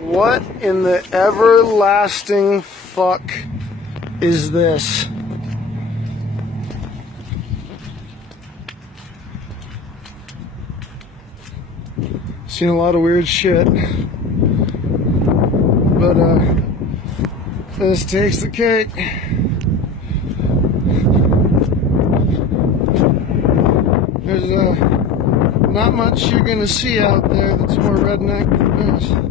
What in the everlasting fuck is this? Seen a lot of weird shit, but this takes the cake. There's not much you're gonna see out there that's more redneck than this.